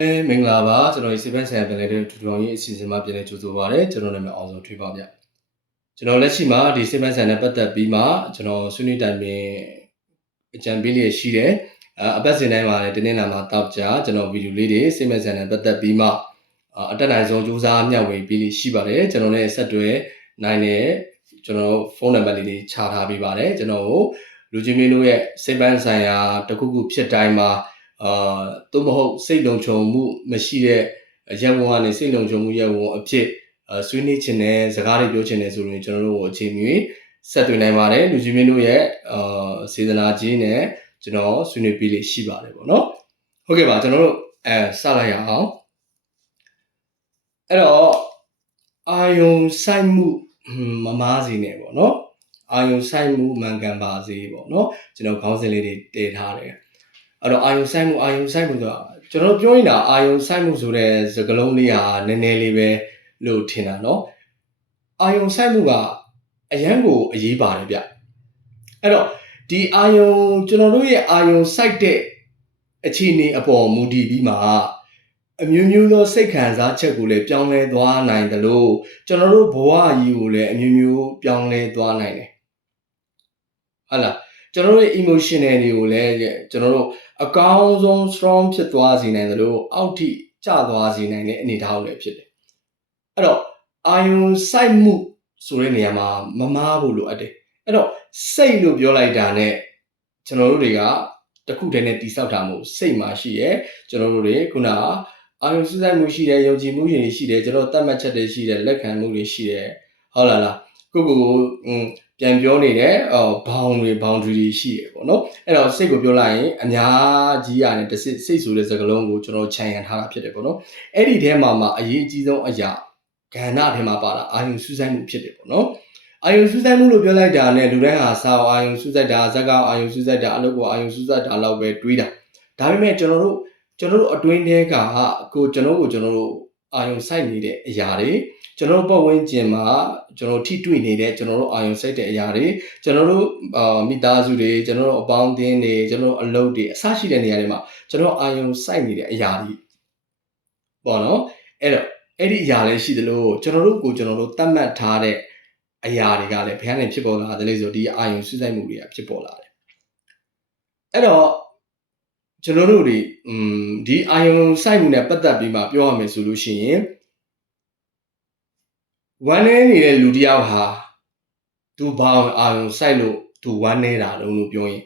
မင်္ဂလာပါကျွန်တော်ဒီစေပန်းဆိုင်ရာပြန်လည်တဲ့ထူထောင်ရေးအစီအစဉ်မှာပြန်လည်ကြိုဆိုပါရစေကျွန်တော်နာမည်အောင်ဆုံးထွေးပါဗျကျွန်တော်လက်ရှိမှာဒီစေပန်းဆိုင်နဲ့ပတ်သက်ပြီးမှကျွန်တော်ဆွေးနွေးတိုင်ပင်အကြံပေးလေးရှိတယ်အပတ်စဉ်တိုင်းမှာလည်းတင်းလာမှာတောက်ကြကျွန်တော်ဗီဒီယိုလေးတွေစေပန်းဆိုင်နဲ့ပတ်သက်ပြီးမှအတက်နိုင်ဆုံးစူးစမ်းမျှဝေပေးလို့ရှိပါတယ်ကျွန်တော်လည်းဆက်တွဲနိုင်တဲ့ကျွန်တော်ဖုန်းနံပါတ်လေးတွေချထားပေးပါတယ်ကျွန်တော်ကိုလူချင်းမင်းတို့ရဲ့စေပန်းဆိုင်ရာတခုခုဖြစ်တိုင်းမှာသို့မဟုတ်စိတ်လုံခြုံမှုမရှိတဲ့ရက်ဝန်းကနေစိတ်လုံခြုံမှုရက်ဝန်းအဖြစ်ဆွေးနွေးခြင်းနဲ့စကားတွေပြောခြင်းနဲ့ဆိုရင်ကျွန်တော်တို့ကိုအချိန်မီဆက်သွင်းနိုင်ပါတယ်လူကြီးမင်းတို့ရဲ့စေတနာကြီးနဲ့ကျွန်တော်ဆွေးနွေးပေးလိရှိပါတယ်ပေါ့နော်ဟုတ်ကဲ့ပါကျွန်တော်တို့စလိုက်ရအောင်အဲ့တော့အာယုံဆိုင်မှုမမားစီနဲ့ပေါ့နော်အာယုံဆိုင်မှုမှန်ကန်ပါစေပေါ့နော်ကျွန်တော်ခေါင်းစဉ်လေးတွေတည်ထားတယ်အဲ့တော့အာယုံဆိုင်မှုဆိုတာကျွန်တော်ပြောနေတာအာယုံဆိုင်မှုဆိုတဲ့စကားလုံးလေးဟာနည်းနည်းလေးပဲလို့ထင်တာเนาะအာယုံဆိုင်မှုကအရန်ကိုအရေးပါတယ်ဗျအဲ့တော့ဒီအာယုံကျွန်တော်တို့ရဲ့အာယုံစိုက်တဲ့အခြေအနေအပေါ်မူတည်ပြီးမှအမျိုးမျိုးသောစိတ်ခံစားချက်ကိုလည်းပြောင်းလဲသွားနိုင်တယ်လို့ကျွန်တော်တို့ဘဝကြီးကိုလည်းအမျိုးမျိုးပြောင်းလဲသွားနိုင်တယ်ဟုတ်လားကျွန်တော်တို့ရဲ့ emotional တွေကိုလည်းကျွန်တော်တို့အကောင်းဆုံး strong ဖြစ်သွားစေနိုင်တယ်လို့အောက်ထိကျသွားစေနိုင်တဲ့အနေအထားကိုလည်းဖြစ်တယ်အဲ့တော့အာယုံစိုက်မှုဆိုတဲ့နေရာမှာမမားဖို့လိုအပ်တယ်အဲ့တော့စိတ်လို့ပြောလိုက်တာနဲ့ကျွန်တော်တို့တွေကတခုတည်းနဲ့တိဆောက်တာမို့စိတ်မှာရှိရဲကျွန်တော်တို့တွေခုနအာယုံစူးစိုက်မှုရှိတယ်ယုံကြည်မှုတွေရှိတယ်ကျွန်တော်တတ်မှတ်ချက်တွေရှိတယ်လက်ခံမှုတွေရှိတယ်ဟုတ်လားကိုပြန်ပြောနေတဲ့boundary တွေရှိရပေါ့နော်အဲ့တော့စိတ်ကိုပြောလိုက်ရင်အများကြီးရတယ်တစ်စိတ်ဆိုတဲ့စကားလုံးကိုကျွန်တော်ခြံရံထားတာဖြစ်တယ်ပေါ့နော်အဲ့ဒီထဲမှာအရေးအကြီးဆုံးအရာကဏ္ဍထဲမှာပါတာအာယုံစူးစိုက်မှုဖြစ်တယ်ပေါ့နော်အာယုံစူးစိုက်မှုလို့ပြောလိုက်တာနဲ့လူတိုင်းဟာစာအာယုံစူးစိုက်တာဇက်ကောင်အာယုံစူးစိုက်တာအလုပ်ကိုအာယုံစူးစိုက်တာလောက်ပဲတွေးတာဒါပေမဲ့ကျွန်တော်တို့အတွင်းထဲကကျွန်တော်တို့အာယုံစိုက်နေတဲ့အရာတွေကျွန်တော်တို့ပတ်ဝန်းကျင်မှာကျွန်တော်ထိတွေ့နေတဲ့ကျွန်တော်တို့အာယုံစိုက်တဲ့အရာတွေကျွန်တော်တို့မိသားစုတွေကျွန်တော်တို့အပေါင်းအသင်းတွေကျွန်တော်တို့အလုပ်တွေအစရှိတဲ့နေရာတွေမှာကျွန်တော်အာယုံစိုက်နေတဲ့အရာတွေပေါ့နော်အဲ့တော့အဲ့ဒီအရာလေးရှိတယ်လို့ကျွန်တော်တို့သတ်မှတ်ထားတဲ့အရာတွေကလည်းဘယ်ကနေဖြစ်ပေါ်လာတယ်လဲဆိုဒီအာယုံစူးစိုက်မှုတွေကဖြစ်ပေါ်လာတယ်အဲ့တော့ကျွန်တော်တို့ဒီအာယုံစိုက်မှုနဲ့ပတ်သက်ပြီးမှပြောရမယ်ဆိုလို့ရှိရင်ဝမ်းနေနေတဲ့လူတယောက်ဟာသူဘာအာယုံစိုက်လို့သူဝမ်းနေတာလို့ပြောရင်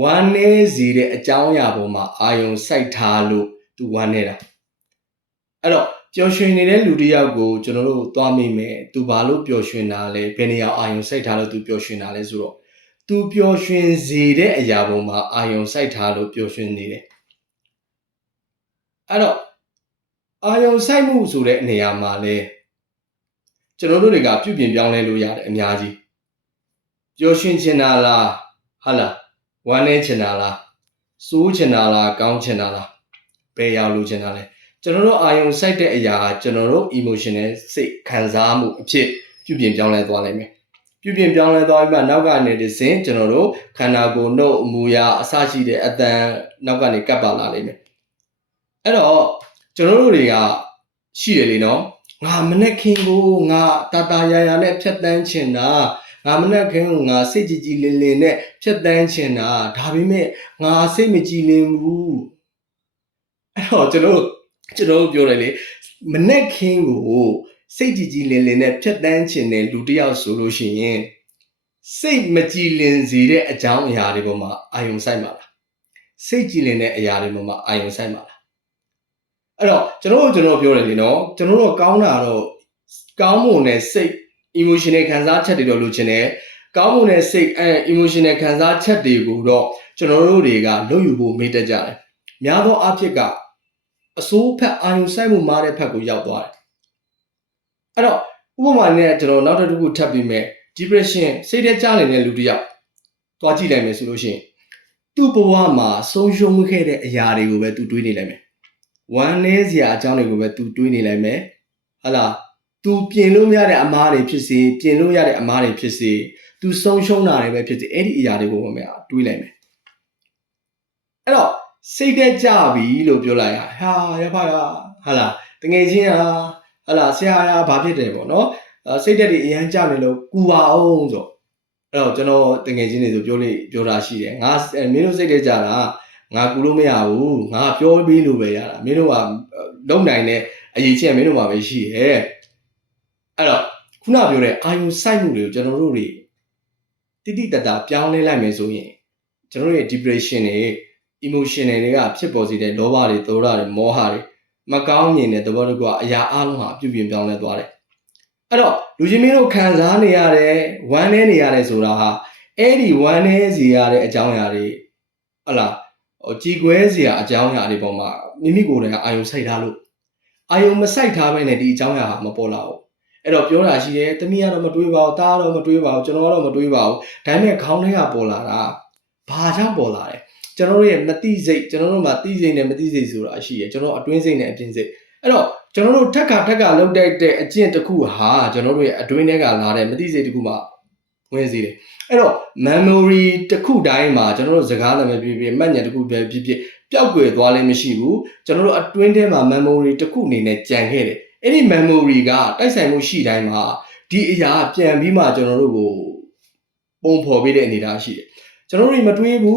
ဝမ်းနေစီတဲ့အကြောင်းအရာပေါ်မှာအာယုံစိုက်ထားလို့သူဝမ်းနေတာအဲ့တော့ပျော်ရွှင်နေတဲ့လူတယောက်ကိုကျွန်တော်တို့သွားမိမယ်သူဘာလို့ပျော်ရွှင်တာလဲဘယ်နေရာအာယုံစိုက်ထားလို့သူပျော်ရွှင်တာလဲဆိုတော့သူပျော်ရွှင်စေတဲ့အရာပေါ်မှာအာယုံစိုက်ထားလို့ပျော်ရွှင်နေတယ်အဲ့တော့အာယုံစိုက်မှုဆိုတဲ့နေရာမှာလဲကျွန်တော်တို့တွေကပြုပြင်ပြောင်းလဲလို့ရတယ်အများကြီးပျော်ရွှင်ချင်တာလားဟုတ်လားဝမ်းနေချင်တာလားစိုးချင်တာလားကောင်းချင်တာလားဘယ်ရောက်လို့ချင်တာလဲကျွန်တော်တို့အာယုံစိုက်တဲ့အရာကကျွန်တော်တို့ emotional စိတ်ခံစားမှုအဖြစ်ပြုပြင်ပြောင်းလဲသွားနိုင်မယ်ပြုပြင်ပြောင်းလဲသွားပြီးမှနောက်ကနေတစဉ်ကျွန်တော်တို့ခန္ဓာကိုယ်နှုတ်အမူအရာအစရှိတဲ့အတန်နောက်ကနေကပ်ပါလာလိမ့်မယ်အဲ့တော့ကျွန်တော်တို့တွေကရှိတယ်လေနော်ငါမနဲ့ခင်ကိုငါတာယာယာနဲ့ဖြတ်တန်းချင်တာငါမနဲ့ခင်ကိုငါစိတ်ကြည်လင်လင်နဲ့ဖြတ်တန်းချင်တာဒါပေမဲ့ငါစိတ်မကြည်လင်ဘူးအဲ့တော့ကျွန်တော်ပြောတယ်လေမနဲ့ခင်ကိုစိတ်ကြည်လင်လင်နဲ့ဖြတ်တန်းချင်တဲ့လူတစ်ယောက်ဆိုလို့ရှိရင်စိတ်မကြည်လင်စေတဲ့အကြောင်းအရာတွေပေါ်မှာအာယုံစိုက်ပါလားစိတ်ကြည်လင်တဲ့အရာတွေပေါ်မှာအာယုံစိုက်ပါလားအဲ့တော့ကျွန်တော်ပြောတယ်လေနော်ကျွန်တော်တို့ကောင်းတာတော့ကောင်းမွန်တဲ့စိတ် emotional ခံစားချက်တွေတော့လိုချင်တယ်ကောင်းမွန်တဲ့စိတ်emotional ခံစားချက်တွေကိုတော့ကျွန်တော်တို့တွေကလွတ်ယူဖို့မေ့တတ်ကြတယ်များသောအားဖြင့်ကအစိုးဖက်အာယုံစိုက်မှုမားတဲ့ဖက်ကိုရောက်သွားတယ်အဲ့တော့ဥပမာနဲ့ကျွန်တော်နောက်တစ်ခုထပ်ပြီးမဲ့ depression စိတ်ထဲကျနေတဲ့လူတစ်ယောက်တွားကြည့်လိုက်မယ်ဆိုလို့ရှိရင်သူ့ဘဝမှာဆုံးရှုံးခဲ့တဲ့အရာတွေကိုပဲသူတွေးနေလိုက်မယ်ဝမ်းနည်းစရာအကြောင်းတွေကိုပဲသူတွေးနေလိုက်မယ်ဟာလားသူပြင်လို့မရတဲ့အမားတွေဖြစ်စေပြင်လို့ရတဲ့အမားတွေဖြစ်စေသူဆုံးရှုံးတာတွေပဲဖြစ်စေအဲ့ဒီအရာတွေကိုပဲတွေးလိုက်မယ်အဲ့တော့ စိတ်တက်ကြပြီလို့ပြောလိုက်ဟာရဖရဟာလားတငယ်ချင်းဟာလားဆရာဘာဖြစ်တယ်ပေါ့နော်စိတ်တက်တွေအရန်ကြနေလို့ကူပါအောင်ဆိုအဲ့တော့ကျွန်တော်တငယ်ချင်းတွေဆိုပြောတာရှိတယ်ငါမင်းတို့စိတ်တက်ကြတာငါကူလို့မရဘူးငါပြောပြီးလို့ပဲရတာမင်းတို့ကလုံနိုင်တဲ့အရေးချင်းမင်းတို့မှာပဲရှိရဲ့အဲ့တော့ခုနပြောတဲ့အာယုံစိုက်မှုတွေကိုကျွန်တော်တို့တွေတိတိတတ်တာပြောင်းလဲလိုက်မယ်ဆိုရင်ကျွန်တော်တို့ရဲ့ depression တွေ emotion တွေကဖြစ်ပေါ်စေတဲ့လောဘတွေဒေါသတွေမောဟတွေမကောင်းမြင်တဲ့သဘောတကွာအရာအလုံးဟာပြုပြင်ပြောင်းလဲသွားတယ်အဲ့တော့လူချင်းမင်းတို့ခံစားနေရတယ်ဝမ်းနည်းနေရတယ်ဆိုတာဟာအဲ့ဒီဝမ်းနည်းစေရတဲ့အကြောင်းအရာတွေဟလာကြည်ကွဲစရာအကြောင်းအရာတွေပေါ်မှာမိမိကိုယ်တိုင်အာယုံစိုက်ထားလို့အာယုံမစိုက်ထားဘဲနဲ့ဒီအကြောင်းအရာဟာမပေါ်လာဘူးအဲ့တော့ပြောတာရှိတယ်တမီးကတော့မတွေးပါဘူးတားတော့မတွေးပါဘူးကျွန်တော်ကတော့မတွေးပါဘူးဒါပေမဲ့ခေါင်းထဲကပေါ်လာတာဘာကြောင့်ပေါ်လာလဲကျွန်တော်တို့ရဲ့မတိစိတ်ကျွန်တော်တို့မှာတိစိတ်နဲ့မတိစိတ်ဆိုတာရှိတယ်ကျွန်တော်အတွင်းစိတ်နဲ့အပြင်စိတ်အဲ့တော့ကျွန်တော်တို့ထက်ကလောက်တဲ့အကျင့်တစ်ခုဟာကျွန်တော်တို့ရဲ့အတွင်းထဲကလာတဲ့မတိစိတ်တစ်ခုမှဝင်စေတယ်အဲ့တော့ memory တစ်ခုတိုင်းမှာကျွန်တော်တို့စကားနာမည်ဖြစ်ဖြစ်မှတ်ဉာဏ်တစ်ခုပဲဖြစ်ဖြစ်ပျောက်ကွယ်သွားလည်းမရှိဘူးကျွန်တော်တို့အတွင်းထဲမှာ memory တစ်ခုအနေနဲ့ကြံခဲ့တယ်အဲ့ဒီ memory ကတိုက်ဆိုင်မှုရှိတိုင်းမှာဒီအရာပြန်ပြီးမှကျွန်တော်တို့ကိုပုံဖော်ပေးတဲ့အနေအထားရှိတယ်ကျွန်တော်တို့မတွေးဘူး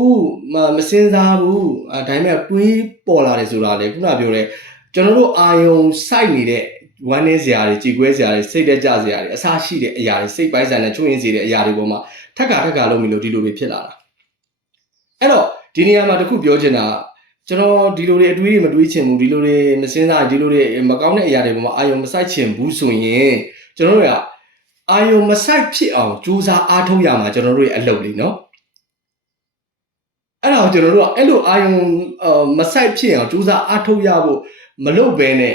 မစင်စားဘူးဒါပေမဲ့တွေးပေါ်လာတယ်ဆိုတာလေခုနပြောတဲ့ကျွန်တော်တို့အာယုံစိုက်နေတဲ့ဝမ်းနည်းစရာတွေကြေကွဲစရာတွေစိတ်တက်ကြစရာတွေအစားရှိတဲ့အရာတွေစိတ်ပိုင်းဆိုင်တဲ့ချွင်းစေတဲ့အရာတွေပေါ်မှာထက်ကလုံးမီလို့ဒီလိုတွေဖြစ်လာတာအဲ့တော့ဒီနေရာမှာတခုပြောချင်တာကျွန်တော်ဒီလိုတွေအတွေးတွေမတွေးချင်ဘူးဒီလိုတွေမစင်စားဒီလိုတွေမကောင်းတဲ့အရာတွေပေါ်မှာအာယုံမစိုက်ချင်ဘူးဆိုရင်ကျွန်တော်တို့ကအာယုံမစိုက်ဖြစ်အောင်ကြိုးစားအားထုတ်ရမှာကျွန်တော်တို့ရဲ့အလုပ်လေးနော်အဲ့တော့ကျွန်တော်တို့ကအဲ့လိုအာယုံမစိုက်ဖြစ်အောင်ကြိုးစားအားထုတ်ရဖို့မလုပ်ဘဲနဲ့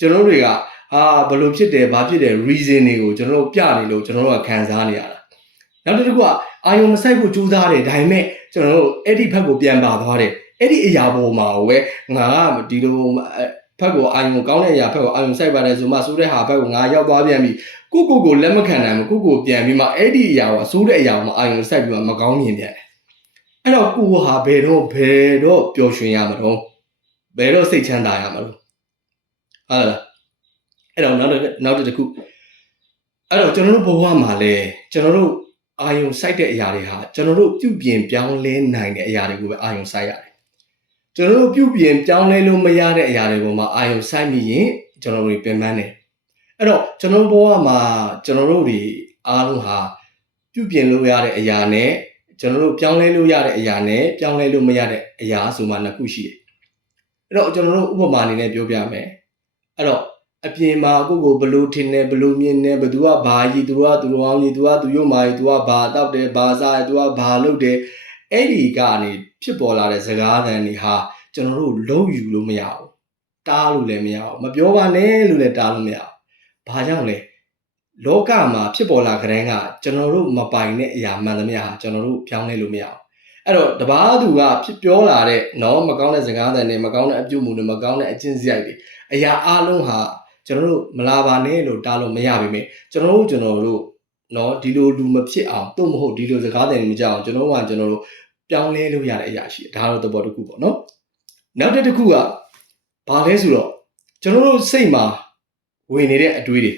ကျွန်တော်တွေကဘယ်လိုဖြစ်တယ်ဘာဖြစ်တယ် reason တွေကိုကျွန်တော်တို့ပြနေလို့ကျွန်တော်တို့ကခံစားနေရတာနောက်တစ်ခုကအာယုံမစိုက်ဖို့ကြိုးစားတယ်ဒါပေမဲ့ကျွန်တော်တို့အဲ့ဒီဘက်ကိုပြန်ပါသွားတယ်အဲ့ဒီအရာပေါ်မှာပဲငါကဒီလိုဘက်ကိုအာယုံကောင်းတဲ့အရာဘက်ကိုအာယုံစိုက်ပါတယ်ဆိုမှဆိုတဲ့ဟာဘက်ကိုငါရောက်သွားပြန်ပြီကိုလက်မခံနိုင်ဘူးကိုပြန်ပြီးမှအဲ့ဒီအရာကိုဆိုးတဲ့အရာကိုအာယုံစိုက်ပြီးမှမကောင်းမြင်ပြန်တယ်အဲ့တော့ကိုဟာဘယ်တော့ပျော်ရွှင်ရမှာတော့ဘယ်တော့စိတ်ချမ်းသာရမှာလို့ဟုတ်လားအဲ့တော့နောက်တစ်ခုအဲ့တော့ကျွန်တော်တို့ဘဝမှာလဲကျွန်တော်တို့အာယုံစိုက်တဲ့အရာတွေဟာကျွန်တော်တို့ပြုပြင်ပြောင်းလဲနိုင်တဲ့အရာတွေကိုပဲအာယုံစိုက်ရတယ်ကျွန်တော်တို့ပြုပြင်ပြောင်းလဲလို့မရတဲ့အရာတွေပေါ်မှာအာယုံစိုက်မိရင်ကျွန်တော်တို့ပြင်ပန်းတယ်အဲ့တော့ကျွန်တော်ဘဝမှာကျွန်တော်တို့တွေအားလုံးဟာပြုပြင်လို့ရတဲ့အရာနဲ့ကျွန်တော်တို့ပြောင်းလဲလို့ရတဲ့အရာနဲ့ပြောင်းလဲလို့မရတဲ့အရာဆိုမှနှစ်ခုရှိတယ်အဲ့တော့ကျွန်တော်တို့ဥပမာအနေနဲ့ပြောပြမယ်အဲ့တော့အပြင်မှာကိုဘလို့ထင်နေဘလို့မြင်နေဘသူကဘာကြီးသူကသူတော်အောင်ကြီးသူကသူရုပ်မာကြီးသူကဘာတောက်တယ်ဘာစားတယ်သူကဘာလုပ်တယ်အဲ့ဒီကနေဖြစ်ပေါ်လာတဲ့စကားသံတွေဟာကျွန်တော်တို့လုံးယူလို့မရဘူးတားလို့လည်းမရဘူးမပြောပါနဲ့လို့လည်းတားလို့မရဘူးဘာကြောင့်လဲလောကမှာဖြစ်ပေါ်လာကြတဲ့ကကျွန်တော်တို့မပိုင်တဲ့အရာမှန်သမျှဟာကျွန်တော်တို့ပြောင်းလဲလို့မရဘူးအဲ့တော့တပားသူကဖြစ်ပြောလာတဲ့မကောင်းတဲ့စကားသံတွေမကောင်းတဲ့အပြုအမူတွေမကောင်းတဲ့အကျင့်စရိုက်တွေအရာအလုံးဟာကျွန်တော်တို့မလာပါနဲ့လို့တားလို့မရပါဘူးကျွန်တော်တို့ဒီလိုလူမဖြစ်အောင်တို့မဟုတ်ဒီလိုစကားသံတွေမကြောက်အောင်ကျွန်တော်တို့ပြောင်းလဲလို့ရတဲ့အရာရှိတယ်ဒါတော့သဘောတစ်ခုပေါ့နော်နောက်တစ်ခုကဘာလဲဆိုတော့ကျွန်တော်တို့စိတ်မှာဝင်နေတဲ့အတွေးတွေ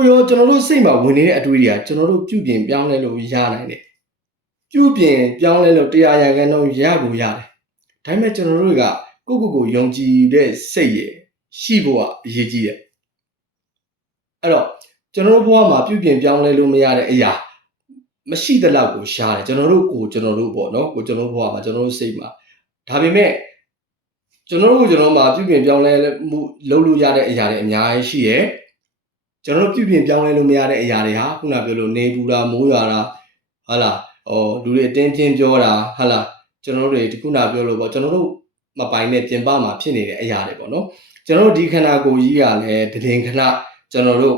ကိုရောကျွန်တော်တို့စိတ်မှာဝင်နေတဲ့အတွေးတွေကကျွန်တော်တို့ပြုပြင်ပြောင်းလဲလို့ရနိုင်တယ်ပြုပြင်ပြောင်းလဲလို့100%ရကိုရတယ်ဒါပေမဲ့ကျွန်တော်တို့ကကိုယုံကြည်တဲ့စိတ်ရဲ့ရှိဖို့ကအရေးကြီးတယ်အဲ့တော့ကျွန်တော်တို့ဘဝမှာပြုပြင်ပြောင်းလဲလို့မရတဲ့အရာမရှိသလောက်ကိုရှားတယ်ကျွန်တော်တို့ပေါ့နော်ကျွန်တော်ဘဝမှာကျွန်တော်တို့စိတ်မှာဒါပေမဲ့ကျွန်တော်မှာပြုပြင်ပြောင်းလဲမှုလုပ်လို့ရတဲ့အရာတွေအများကြီးရှိရဲ့ကျွန်တော်တို့ပြုပြင်ပြောင်းလဲလို့မရတဲ့အရာတွေဟာခုနပြောလို့နေပူတာမိုးရွာတာဟာလားလူတွေအတင်းပြင်းပြောတာဟာလားကျွန်တော်တို့တွေခုနပြောလို့ပေါ့ကျွန်တော်တို့မပိုင်တဲ့ပြင်ပမှာဖြစ်နေတဲ့အရာတွေပေါ့နော်ကျွန်တော်တို့ဒီခန္ဓာကိုယ်ကြီးကလည်းတည်ခဏကျွန်တော်တို့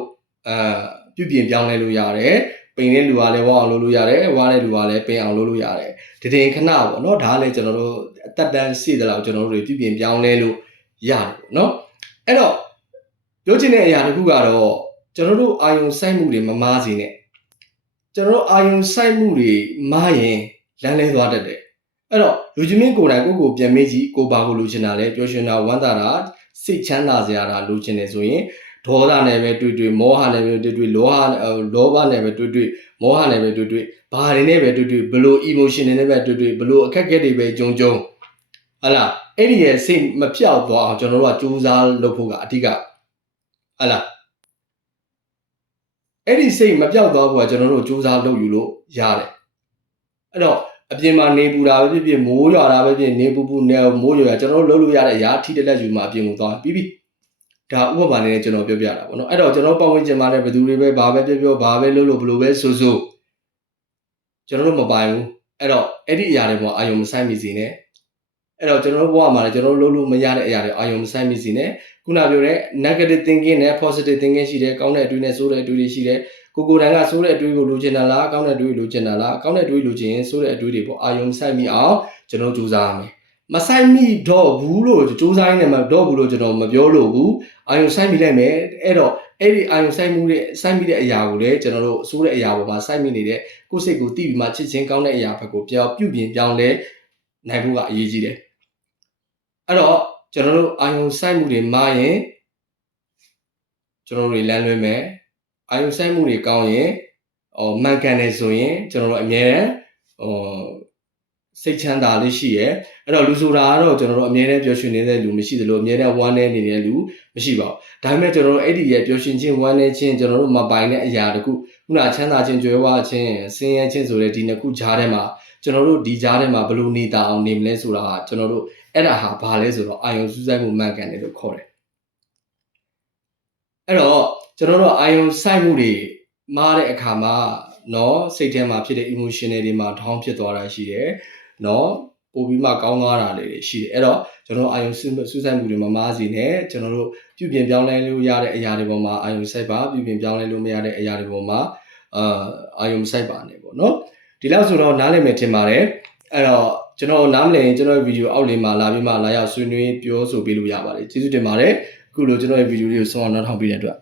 ပြုပြင်ပြောင်းလဲလို့ရတယ်ပိန်တဲ့လူကလည်းဝါအောင်လုပ်လို့ရတယ်ဝါတဲ့လူကလည်းပိန်အောင်လုပ်လို့ရတယ်တည်ခဏပေါ့နော်ဒါကလည်းကျွန်တော်တို့အသက်တန်းရှိတဲ့လောက်ကျွန်တော်တို့တွေပြုပြင်ပြောင်းလဲလို့ရတယ်ပေါ့နော်အဲ့တော့ပြောချင်တဲ့အရာတစ်ခုကတော့ကျွန်တော်တို့အာယုံစိုက်မှုတွေမမားစေနဲ့ကျွန်တော်တို့အာယုံစိုက်မှုတွေမားရင်လမ်းလဲသွားတတ်တယ် အဲ့တော့လူချင်းမင်းကိုယ်တိုင်ကိုပြန်မေးကြည့်ကိုဘာကိုလိုချင်တာလဲပျော်ရွှင်တာဝမ်းသာတာစိတ်ချမ်းသာစရာတာလိုချင်တယ်ဆိုရင်ဒေါသနဲ့ပဲတွေ့မောဟနဲ့ပဲတွေ့လောဘနဲ့ပဲတွေ့မောဟနဲ့ပဲတွေ့ဘာတွေနဲ့ပဲတွေ့ဘလို့ emotion တွေနဲ့ပဲတွေ့ဘလို့အခက်အခဲတွေပဲကြုံဟလာအဲ့ဒီရဲ့စိတ်မပြောက်သွားအောင်ကျွန်တော်တို့ကစူးစမ်းလုပ်ဖို့ကအဓိကဟလာအဲ့ဒီစိတ်မပြောက်သွားဖို့ကကျွန်တော်တို့စူးစမ်းလုပ်ယူလို့ရတယ်အဲ့တော့အပြင်မှာနေပူတာပဲဖြစ်မိုးရွာတာပဲဖြစ်နေပူနေမိုးရွာကျွန်တော်တို့လုပ်လို့ရတဲ့အရာထိတက်လက်ယူမှာအပြင်ကိုသွားပြီးဒါဥပမာနဲ့ကျွန်တော်ပြောပြတာပေါ့နော်အဲ့တော့ကျွန်တော်ပတ်ဝန်းကျင်မှာလည်းဘယ်သူတွေပဲဘာပဲပြောဘာပဲလုပ်လို့ဘလို့ပဲဆိုကျွန်တော်တို့မပိုင်ဘူးအဲ့တော့အဲ့ဒီအရာတွေပေါ်အာယုံမဆိုင်မိစေနဲ့အဲ့တော့ကျွန်တော်တို့ဘဝမှာလည်းကျွန်တော်တို့လုပ်လို့မရတဲ့အရာတွေအာယုံမဆိုင်မိစေနဲ့ခုနပြောတဲ့ negative thinking နဲ့ positive thinking ရှိတယ်ကောင်းတဲ့အတွေးနဲ့ဆိုးတဲ့အတွေးတွေရှိတယ်ကိုတိုင်ကဆိုးတဲ့အတွေးကိုလိုချင်တာလားကောင်းတဲ့အတွေးလိုချင်တာလားကောင်းတဲ့အတွေးလိုချင်ရင်ဆိုးတဲ့အတွေးတွေပေါ်အာယုံဆိုင်မိအောင်ကျွန်တော်ကြိုးစားရမယ်မဆိုင်မိတော့ဘူးလို့စူးစမ်းနေမှာတော့ဘူးလို့ကျွန်တော်မပြောလို့ဘူးအာယုံဆိုင်မိလိုက်မယ်အဲ့တော့အဲ့ဒီအာယုံဆိုင်မိတဲ့အရာကိုလည်းကျွန်တော်တို့ဆိုးတဲ့အရာပေါ်မှာဆိုင်မိနေတဲ့ကိုယ်စိတ်ကိုသိပြီးမှချစ်ချင်းကောင်းတဲ့အရာဘက်ကိုပြုပြင်ပြောင်းလဲနိုင်ဖို့ကအရေးကြီးတယ်အဲ့တော့ကျွန်တော်တို့အာယုံဆိုင်မှုတွေမှားရင်ကျွန်တော်တို့လမ်းလွဲမယ်အာယုံဆိုင်မှုတွေကောင်းရင်မှန်ကန်တယ်ဆိုရင်ကျွန်တော်တို့အမြဲတမ်းစိတ်ချမ်းသာလေးရှိရဲအဲ့တော့လူဆိုတာကတော့ကျွန်တော်တို့အမြဲတမ်းပျော်ရွှင်နေတဲ့လူမရှိသလိုအမြဲတမ်းဝမ်းနည်းနေတဲ့လူမရှိပါဘူးဒါပေမဲ့ကျွန်တော်တို့အဲ့ဒီရဲ့ပျော်ရွှင်ခြင်းဝမ်းနည်းခြင်းကျွန်တော်တို့မပိုင်တဲ့အရာတခုခုနချမ်းသာခြင်းကြွယ်ဝခြင်းဆင်းရဲခြင်းဆိုတဲ့ဒီနှစ်ခုကြားထဲမှာကျွန်တော်တို့ဒီကြားထဲမှာဘယ်လိုနေတာအောင်နေမလဲဆိုတာဟာကျွန်တော်တို့အဲ့ဒါဟာဘာလဲဆိုတော့အာယုံစူးစိုက်မှုမှန်ကန်တယ်လို့ခေါ်တယ်အဲ့တော့ကျွန်တော်တို့အာယုံစိုက်မှုတွေမှားတဲ့အခါမှာနော်စိတ်ထဲမှာဖြစ်တဲ့ emotional တွေမှာထောင်းဖြစ်သွားတာရှိတယ်နော်ပို့ပြီးမှကောင်းသွားတာလေးတွေရှိတယ်အဲ့တော့ကျွန်တော်အာယုံစူးစိုက်မှုတွေမမားစီနဲ့ကျွန်တော်တို့ပြုပြင်ပြောင်းလဲလို့ရတဲ့အရာတွေပေါ်မှာအာယုံစိုက်ပါပြုပြင်ပြောင်းလဲလို့မရတဲ့အရာတွေပေါ်မှာအာယုံစိုက်ပါနေပေါ့နော်ဒီလောက်ဆိုတော့နားလည်မယ်ထင်ပါတယ်အဲ့တော့ကျွန်တော်နားမလည်ရင်ကျွန်တော်ဗီဒီယိုအောက်လေးမှာလာပြီးမှလာရောက်ဆွေးနွေးပြောဆိုပေးလို့ရပါတယ်ကျေးဇူးတင်ပါတယ်အခုလိုကျွန်တော်ရဲ့ဗီဒီယိုလေးကိုဆုံးအောင်နောက်ထောင်ပေးတဲ့အတွက်